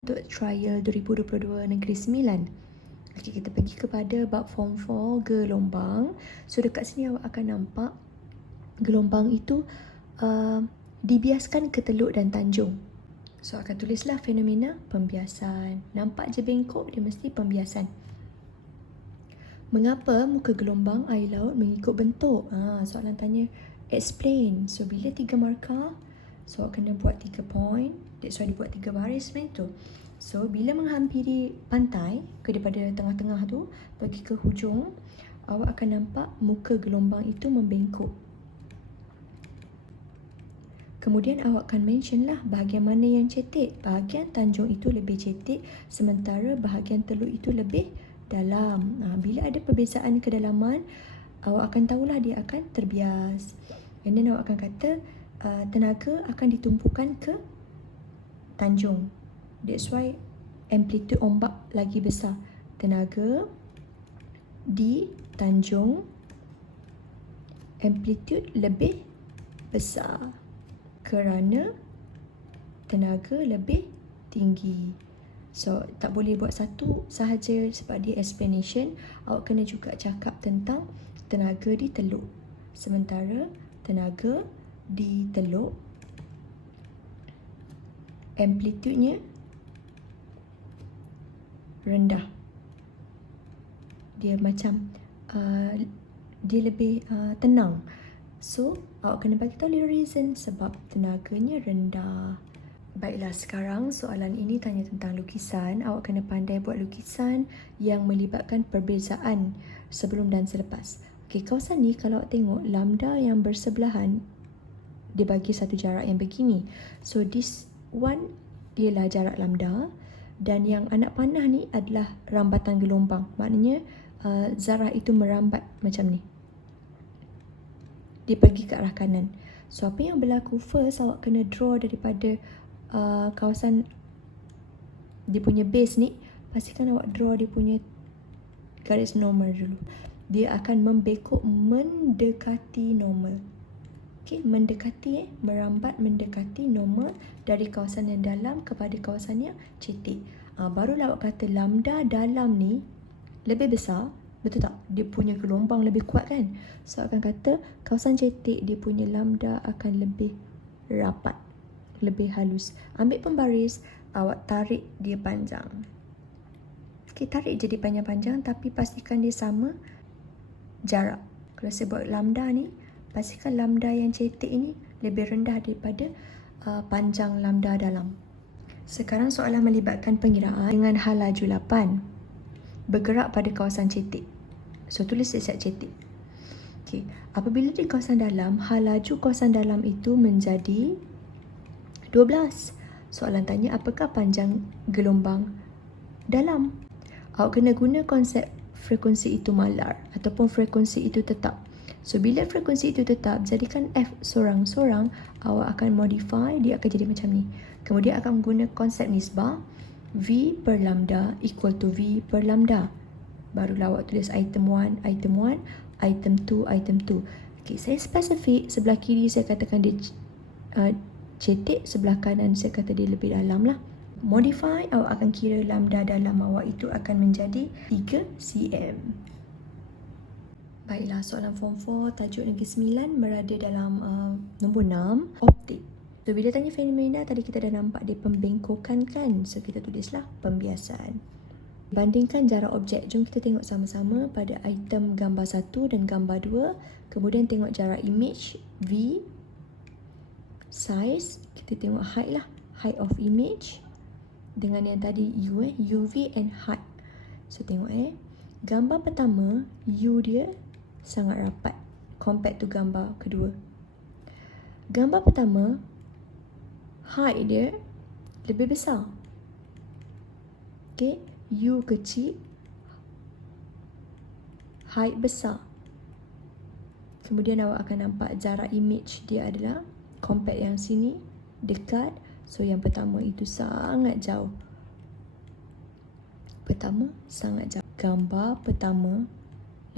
Untuk trial 2022 Negeri Sembilan. Okey, kita pergi kepada bab form 4 gelombang. So dekat sini awak akan nampak gelombang itu dibiaskan ke teluk dan tanjung. So akan tulislah fenomena pembiasan. Nampak je bengkok, dia mesti pembiasan. Mengapa muka gelombang air laut mengikut bentuk? Soalan tanya explain. So bila 3 markah, so awak kena buat 3 point. That's why dibuat 3 baris macam tu. So bila menghampiri pantai, daripada tengah-tengah tu pergi ke hujung, awak akan nampak muka gelombang itu membengkok. Kemudian awak akan mention lah bahagian mana yang cetek. Bahagian tanjung itu lebih cetek, sementara bahagian teluk itu lebih dalam. Bila ada perbezaan kedalaman, awak akan tahulah dia akan terbias. And then awak akan kata tenaga akan ditumpukan ke tanjung. That's why amplitude ombak lagi besar. Tenaga di tanjung, amplitude lebih besar kerana tenaga lebih tinggi. So, tak boleh buat satu sahaja sebab dia explanation. Awak kena juga cakap tentang tenaga di teluk. Sementara tenaga di teluk, amplitudenya rendah. Dia macam dia lebih tenang. So, awak kena bagi tahu reason sebab tenaganya rendah. Baiklah, sekarang soalan ini tanya tentang lukisan. Awak kena pandai buat lukisan yang melibatkan perbezaan sebelum dan selepas. Okey, kawasan ni kalau awak tengok lambda yang bersebelahan, dia bagi satu jarak yang begini. So, this one ialah jarak lambda dan yang anak panah ni adalah rambatan gelombang. Maknanya zarah itu merambat macam ni. Dia pergi ke arah kanan. So, apa yang berlaku? First, awak kena draw daripada kawasan dia punya base ni. Pastikan awak draw dia punya garis normal dulu. Dia akan membekuk mendekati normal. Okey, mendekati merambat mendekati normal dari kawasan yang dalam kepada kawasan yang cetek. Barulah awak kata lambda dalam ni lebih besar. Betul tak? Dia punya gelombang lebih kuat kan? So, akan kata kawasan cetek dia punya lambda akan lebih rapat, lebih halus. Ambil pembaris, awak tarik dia panjang. Okey, tarik je dia panjang-panjang tapi pastikan dia sama jarak. Kalau saya buat lambda ni, pastikan lambda yang cetek ini lebih rendah daripada panjang lambda dalam. Sekarang soalan melibatkan pengiraan dengan hal laju 8. Bergerak pada kawasan cetek. So, tulis siap cetek. Okey, apabila di kawasan dalam, hal laju kawasan dalam itu menjadi 12. Soalan tanya apakah panjang gelombang dalam? Awak kena guna konsep frekuensi itu malar ataupun frekuensi itu tetap. So, bila frekuensi itu tetap, jadikan F sorang-sorang, awak akan modify, dia akan jadi macam ni. Kemudian akan guna konsep nisbah, V per lambda equal to V per lambda. Barulah awak tulis item 1, item 1, item 2, item 2. Okay, saya spesifik, sebelah kiri saya katakan dia cetek, sebelah kanan saya kata dia lebih dalam lah. Modify, awak akan kira lambda dalam awak itu akan menjadi 3 cm. Baiklah, soalan form 4 tajuk Negeri Sembilan berada dalam nombor 6, optik. So, bila tanya fenomena, tadi kita dah nampak dia pembengkokan kan? So, kita tulislah pembiasan. Bandingkan jarak objek. Jom kita tengok sama-sama pada item gambar 1 dan gambar 2. Kemudian tengok jarak image V. Size, kita tengok height lah. Height of image. Dengan yang tadi U, UV and height. So, tengok gambar pertama, U dia sangat rapat compared to gambar kedua. Gambar pertama, height dia lebih besar. Okay, U kecil, height besar. Kemudian awak akan nampak jarak image dia adalah compared yang sini dekat. So, yang pertama itu sangat jauh. Pertama sangat jauh. Gambar pertama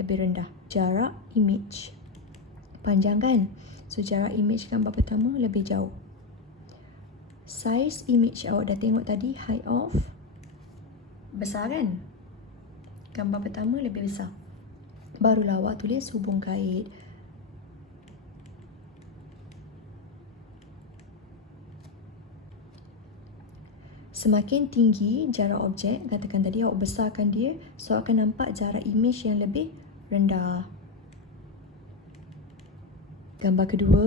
lebih rendah. Jarak image panjang kan? So, jarak image gambar pertama lebih jauh. Size image awak dah tengok tadi, height of besar kan? Gambar pertama lebih besar. Barulah awak tulis hubung kait. Semakin tinggi jarak objek, katakan tadi awak besarkan dia, so akan nampak jarak image yang lebih rendah. Gambar kedua,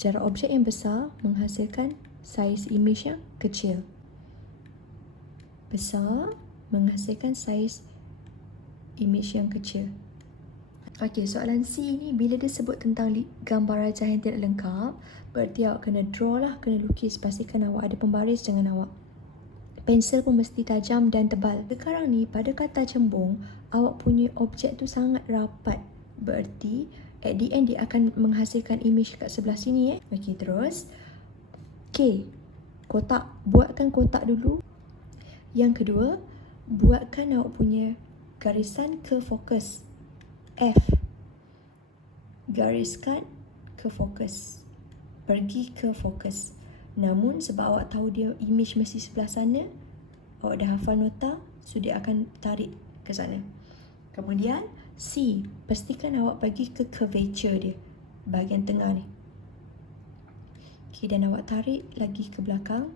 jarak objek yang besar menghasilkan saiz image yang kecil. Besar menghasilkan saiz image yang kecil. Okey, soalan C ni bila dia sebut tentang gambar rajah yang tidak lengkap, berarti awak kena draw lah, kena lukis. Pastikan awak ada pembaris dengan awak. Pensel pun mesti tajam dan tebal. Sekarang ni pada kata cembung, awak punya objek tu sangat rapat. Berarti at the end dia akan menghasilkan image kat sebelah sini. Okey, terus K, kotak. Buatkan kotak dulu. Yang kedua, buatkan awak punya garisan ke fokus. F, gariskan ke fokus, pergi ke fokus. Namun sebab awak tahu dia image mesti sebelah sana, awak dah hafal nota, so dia akan tarik ke sana. Kemudian C, pastikan awak pergi ke curvature dia, bahagian tengah ni. Okay, dan awak tarik lagi ke belakang,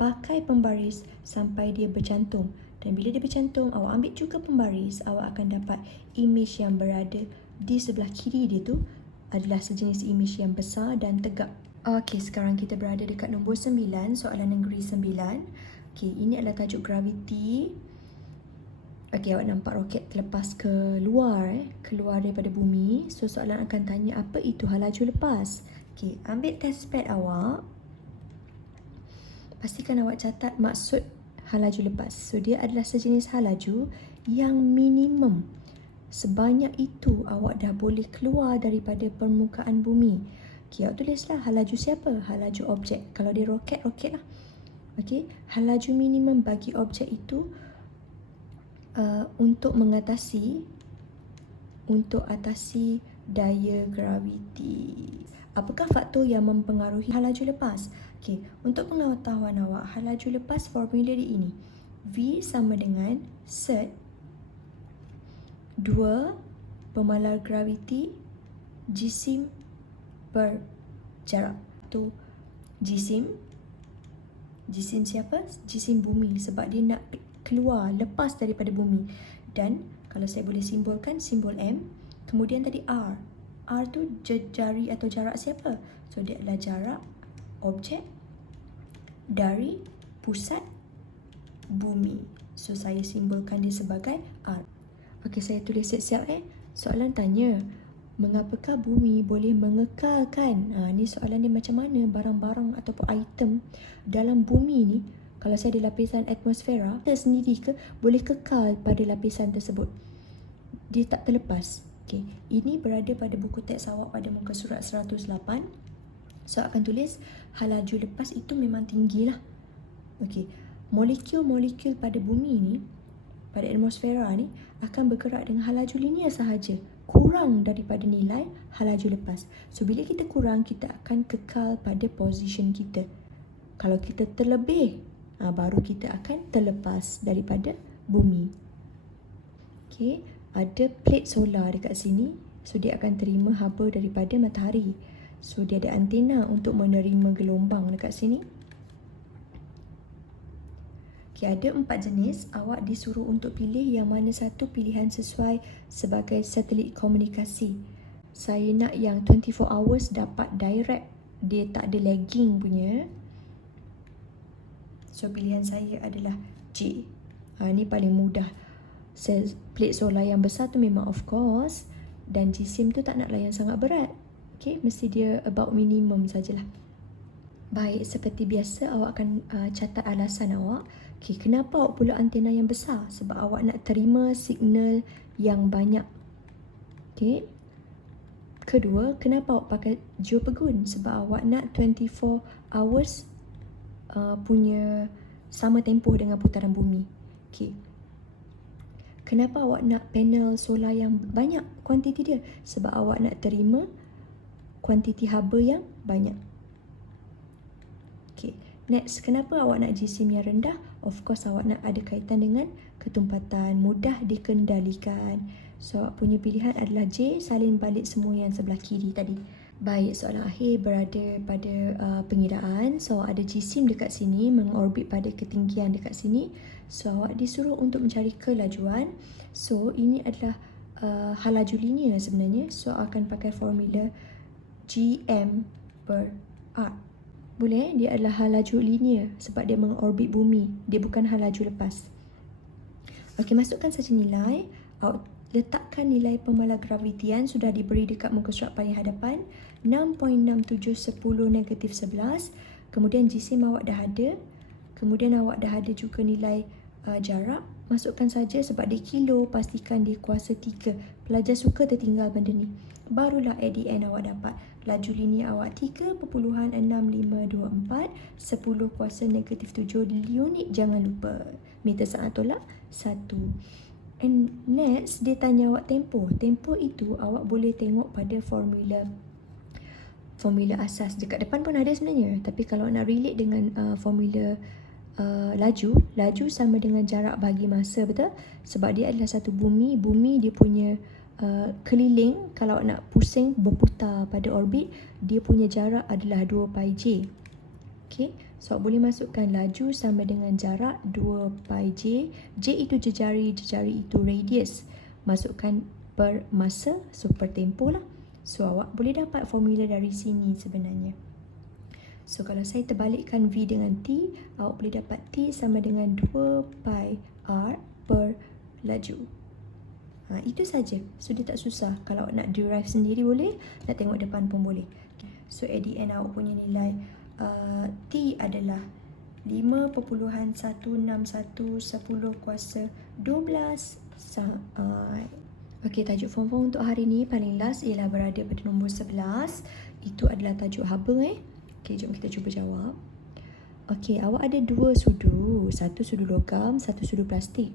pakai pembaris sampai dia bercantum. Dan bila dia bercantum, awak ambil juga pembaris, awak akan dapat image yang berada di sebelah kiri dia tu adalah sejenis image yang besar dan tegak. Okey, sekarang kita berada dekat nombor 9, soalan negeri 9. Okey, ini adalah tajuk graviti. Okey, awak nampak roket terlepas ke luar, keluar daripada bumi. So, soalan akan tanya apa itu hal laju lepas. Okey, ambil test pad awak. Pastikan awak catat maksud hal laju lepas. So, dia adalah sejenis hal laju yang minimum. Sebanyak itu awak dah boleh keluar daripada permukaan bumi. Okay, awak tulislah hal laju siapa? Hal laju objek. Kalau dia roket, roket lah. Okay, hal laju minimum bagi objek itu untuk atasi daya graviti. Apakah faktor yang mempengaruhi hal laju lepas? Okey, untuk pengetahuan awak, hal laju lepas formula dia ini. V sama dengan set 2 pemalar graviti jisim per jarak. Tu jisim siapa? Jisim bumi, sebab dia nak keluar, lepas daripada bumi. Dan kalau saya boleh simbolkan, simbol M. Kemudian tadi R. R tu jari atau jarak siapa? So dia adalah jarak objek dari pusat bumi. So saya simbolkan dia sebagai R. Okey, saya tulis siap-siap Soalan tanya, mengapakah bumi boleh mengekalkan? Ni soalan dia macam mana barang-barang ataupun item dalam bumi ni, kalau saya ada lapisan atmosfera, kita sendiri ke boleh kekal pada lapisan tersebut? Dia tak terlepas. Okay. Ini berada pada buku teks awak pada muka surat 108. So, akan tulis hal laju lepas itu memang tinggi lah. Okay. Molekul-molekul pada bumi ni, pada atmosfera ni, akan bergerak dengan hal laju linear sahaja. Kurang daripada nilai hal laju lepas. So, bila kita kurang, kita akan kekal pada position kita. Kalau kita terlebih, baru kita akan terlepas daripada bumi. Okay. Ada plate solar dekat sini. So, dia akan terima haba daripada matahari. So, dia ada antena untuk menerima gelombang dekat sini. Okay, ada 4 jenis. Awak disuruh untuk pilih yang mana satu pilihan sesuai sebagai satelit komunikasi. Saya nak yang 24 hours dapat direct. Dia tak ada lagging punya. So, pilihan saya adalah J. Ini paling mudah. Plate solar yang besar tu memang of course. Dan jisim tu tak naklah yang sangat berat. Okay, mesti dia about minimum sajalah. Baik, seperti biasa awak akan catat alasan awak. Okay, kenapa awak perlu antena yang besar? Sebab awak nak terima signal yang banyak. Okay. Kedua, kenapa awak pakai geopegun? Sebab awak nak 24 hours punya sama tempoh dengan putaran bumi. Okay. Kenapa awak nak panel solar yang banyak kuantiti dia? Sebab awak nak terima kuantiti haba yang banyak. Next, kenapa awak nak jisim yang rendah? Of course, awak nak ada kaitan dengan ketumpatan, mudah dikendalikan. So, awak punya pilihan adalah J, salin balik semua yang sebelah kiri tadi. Baik, soalan akhir berada pada pengiraan. So, awak ada jisim dekat sini, mengorbit pada ketinggian dekat sini. So, awak disuruh untuk mencari kelajuan. So, ini adalah hal laju linear sebenarnya. So, akan pakai formula GM per R. Boleh, dia adalah hal laju linear sebab dia mengorbit bumi. Dia bukan hal laju lepas. Okey, masukkan saja nilai. Awak letakkan nilai pemalar gravitian sudah diberi dekat muka surat paling hadapan. 6.6710 negatif 11. Kemudian jisim awak dah ada. Kemudian awak dah ada juga nilai jarak. Masukkan saja sebab dia kilo, pastikan dia kuasa 3. Pelajar suka tertinggal benda ni. Barulah at the end awak dapat laju linear awak 3.6524 10 kuasa negatif 7 unit, jangan lupa. Meter saat tolak 1. And next, dia tanya awak tempoh. Tempoh itu awak boleh tengok pada formula asas. Dekat depan pun ada sebenarnya. Tapi kalau nak relate dengan formula laju sama dengan jarak bagi masa, betul? Sebab dia adalah satu bumi. Bumi dia punya keliling, kalau nak pusing berputar pada orbit, dia punya jarak adalah 2 pi j. Okay, so boleh masukkan laju sama dengan jarak 2 pi j. J itu jejari, jejari itu radius. Masukkan per masa, so per tempoh lah. So awak boleh dapat formula dari sini sebenarnya. So kalau saya terbalikkan V dengan T, awak boleh dapat T sama dengan 2 pi R per laju. Itu saja. So dia tak susah. Kalau nak derive sendiri boleh, nak tengok depan pun boleh. So at the end awak punya nilai T adalah 5.161 10 kuasa 12 saat. Okey, tajuk form 4 untuk hari ni paling last ialah berada pada nombor 11. Itu adalah tajuk Hubble. Okey, jom kita cuba jawab. Okey, awak ada 2 sudu. Satu sudu logam, satu sudu plastik.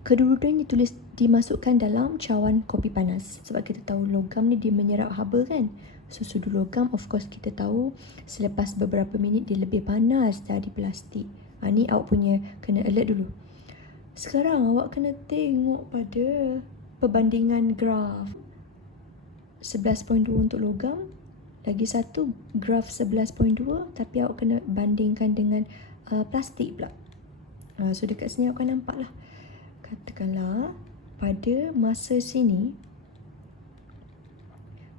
Kedua-duanya dimasukkan dalam cawan kopi panas. Sebab kita tahu logam ni dia menyerap haba kan. So sudu logam of course kita tahu selepas beberapa minit dia lebih panas dari plastik. Ni awak punya kena alert dulu. Sekarang awak kena tengok pada perbandingan graf. 11.2 untuk logam. Lagi satu graf 11.2 tapi awak kena bandingkan dengan plastik pula. So dekat sini awak akan nampak lah. Katakanlah pada masa sini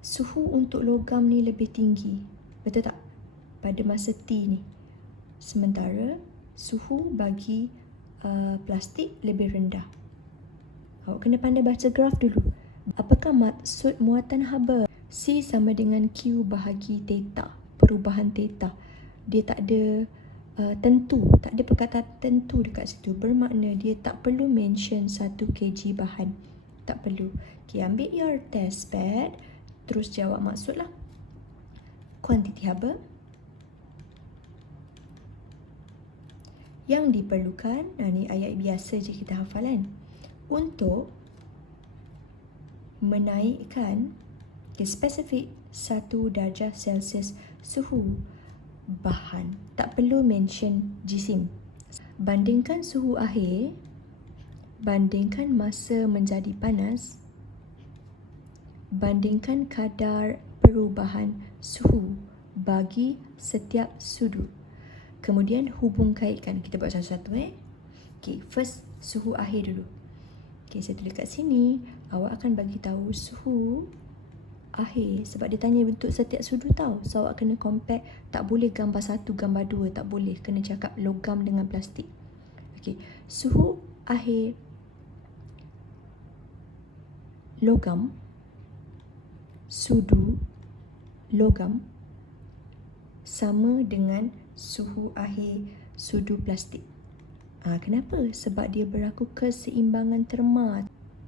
suhu untuk logam ni lebih tinggi. Betul tak? Pada masa T ni. Sementara suhu bagi plastik lebih rendah. Awak kena pandai baca graf dulu. Apakah maksud muatan haba? C sama dengan Q bahagi theta. Perubahan theta. Dia tak ada tentu, tak ada perkataan tentu dekat situ. Bermakna dia tak perlu mention 1 kg bahan. Tak perlu. Okay, ambil your test pad, terus jawab maksudlah. Kuantiti haba yang diperlukan, ni ayat biasa je kita hafalan, untuk menaikkan spesifik 1 darjah Celsius suhu bahan. Tak perlu mention jisim. Bandingkan suhu akhir, bandingkan masa menjadi panas, bandingkan kadar perubahan suhu bagi setiap sudut. Kemudian hubung kaitkan. Kita buat satu-satu. Okay, first suhu akhir dulu. Okay, saya tulis kat sini. Awak akan bagi tahu suhu akhir sebab dia tanya bentuk setiap sudut tau. So awak kena compare. Tak boleh gambar 1, gambar 2. Tak boleh. Kena cakap logam dengan plastik. Okay, suhu akhir logam, sudu logam sama dengan suhu akhir sudu plastik. Kenapa? Sebab dia berlaku keseimbangan terma.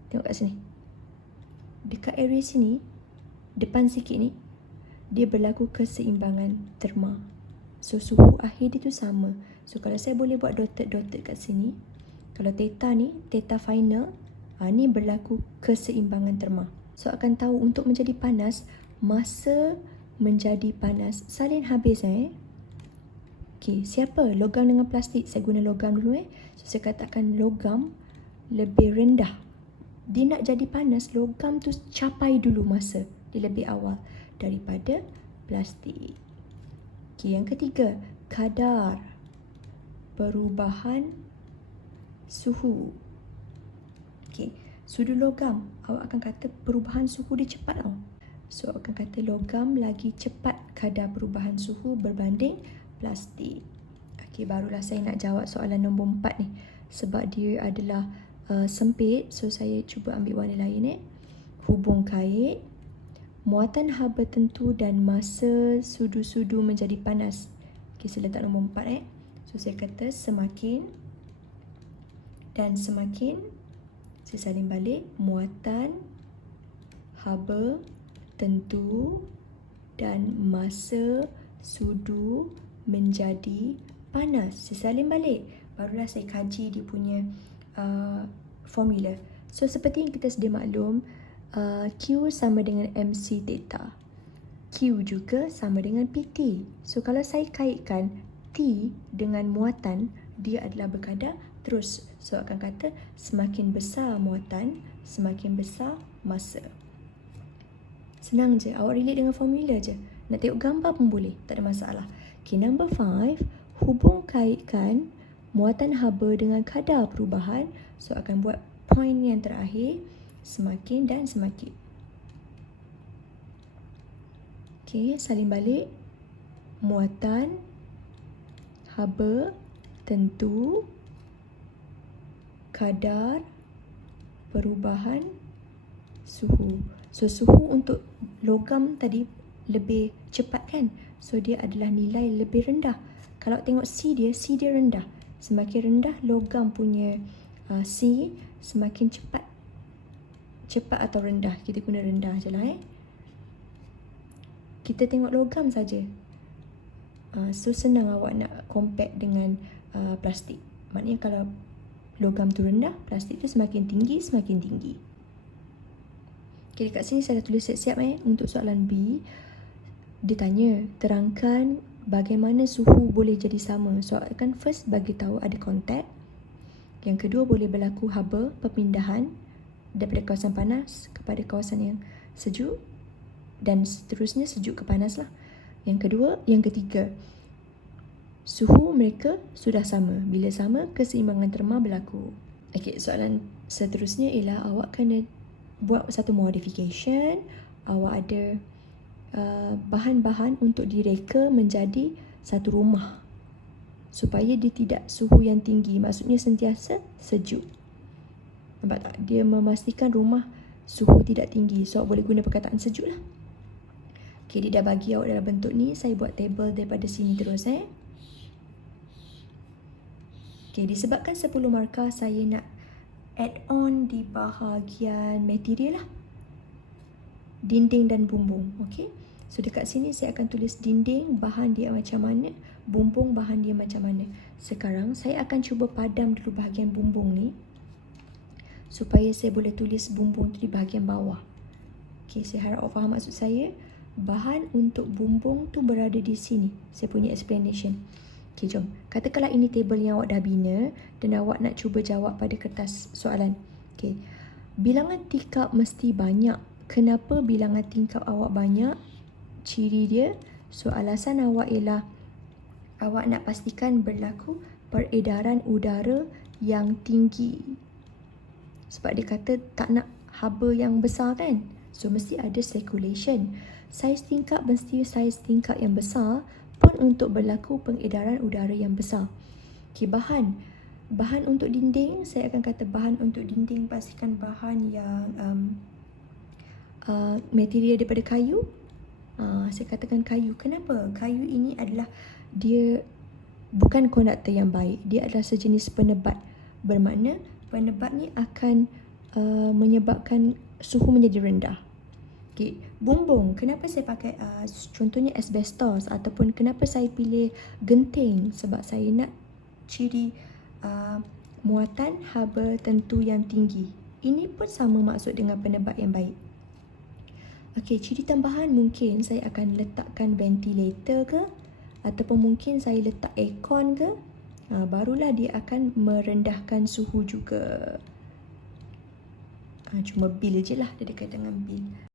Tengok kat sini. Dekat area sini, depan sikit ni, dia berlaku keseimbangan terma. So suhu akhir dia tu sama. So kalau saya boleh buat dotted kat sini, kalau theta ni, theta final, ni berlaku keseimbangan terma. So akan tahu untuk menjadi panas, masa menjadi panas salin habis Okey, siapa? Logam dengan plastik. Saya guna logam dulu So saya katakan logam lebih rendah. Dia nak jadi panas, logam tu capai dulu masa di lebih awal daripada plastik. Okey, yang ketiga, kadar perubahan suhu. Okey, sudu logam, awak akan kata perubahan suhu dia cepat tau. So, awak akan kata logam lagi cepat kadar perubahan suhu berbanding plastik. Okey, barulah saya nak jawab soalan nombor 4 ni. Sebab dia adalah sempit, so saya cuba ambil warna lain Hubung kait, muatan haba tentu dan masa sudu-sudu menjadi panas. Okey, saya letak nombor 4 So, saya kata semakin dan semakin, saya salin balik, muatan haba tentu dan masa sudu menjadi panas. Saya salin balik. Barulah saya kaji dia punya formula. So, seperti yang kita sedia maklum, Q sama dengan MC theta. Q juga sama dengan PT. So, kalau saya kaitkan T dengan muatan, dia adalah berkadar terus. So, akan kata semakin besar muatan, semakin besar masa. Senang je, awak relate dengan formula je. Nak tengok gambar pun boleh, tak ada masalah. Okay, number 5, hubung kaitkan muatan haba dengan kadar perubahan. So, akan buat point yang terakhir, semakin dan semakin. Okay, salin balik. Muatan haba tentu kadar perubahan suhu. So, suhu untuk logam tadi lebih cepat kan? So, dia adalah nilai lebih rendah. Kalau tengok C dia rendah. Semakin rendah logam punya C, semakin cepat. Cepat atau rendah, kita guna rendah je lah Kita tengok logam saja. So, senang awak nak compare dengan plastik. Maknanya kalau logam tu rendah, plastik tu semakin tinggi, semakin tinggi. Okay, dekat sini saya dah tulis siap-siap untuk soalan B. Dia tanya, terangkan bagaimana suhu boleh jadi sama. So, akan first bagi tahu ada kontak. Yang kedua, boleh berlaku haba, perpindahan daripada kawasan panas kepada kawasan yang sejuk. Dan seterusnya sejuk ke panas lah. Yang ketiga, suhu mereka sudah sama. Bila sama, keseimbangan terma berlaku. Okey, soalan seterusnya ialah awak kena buat satu modification. Awak ada bahan-bahan untuk direka menjadi satu rumah supaya dia tidak suhu yang tinggi. Maksudnya sentiasa sejuk. Nampak tak? Dia memastikan rumah suhu tidak tinggi. So, awak boleh guna perkataan sejuk lah. Okay, dia dah bagi awak dalam bentuk ni. Saya buat table daripada sini terus Okay, disebabkan 10 markah, saya nak add on di bahagian material lah. Dinding dan bumbung. Okay. So, dekat sini saya akan tulis dinding, bahan dia macam mana. Bumbung, bahan dia macam mana. Sekarang, saya akan cuba padam dulu bahagian bumbung ni. Supaya saya boleh tulis bumbung tu di bahagian bawah. Okay, saya harap awak faham maksud saya. Bahan untuk bumbung tu berada di sini. Saya punya explanation. Okay, jom. Katakanlah ini table yang awak dah bina dan awak nak cuba jawab pada kertas soalan. Okay. Bilangan tingkap mesti banyak. Kenapa bilangan tingkap awak banyak? Ciri dia. So, alasan awak ialah awak nak pastikan berlaku peredaran udara yang tinggi. Sebab dia kata tak nak haba yang besar kan? So, mesti ada circulation. Saiz tingkap mesti saiz tingkap yang besar pun untuk berlaku pengedaran udara yang besar. Okay, bahan. Bahan untuk dinding, saya akan kata bahan untuk dinding pastikan bahan yang material daripada kayu. Saya katakan kayu. Kenapa? Kayu ini adalah dia bukan konduktor yang baik. Dia adalah sejenis penebat. Bermakna penebat ni akan menyebabkan suhu menjadi rendah. Okay. Bumbung, kenapa saya pakai contohnya asbestos ataupun kenapa saya pilih genting? Sebab saya nak ciri muatan haba tentu yang tinggi. Ini pun sama maksud dengan penebat yang baik. Okey, ciri tambahan mungkin saya akan letakkan ventilator ke ataupun mungkin saya letak aircon ke, barulah dia akan merendahkan suhu juga. Cuma bil je lah, dia dekat dengan bil.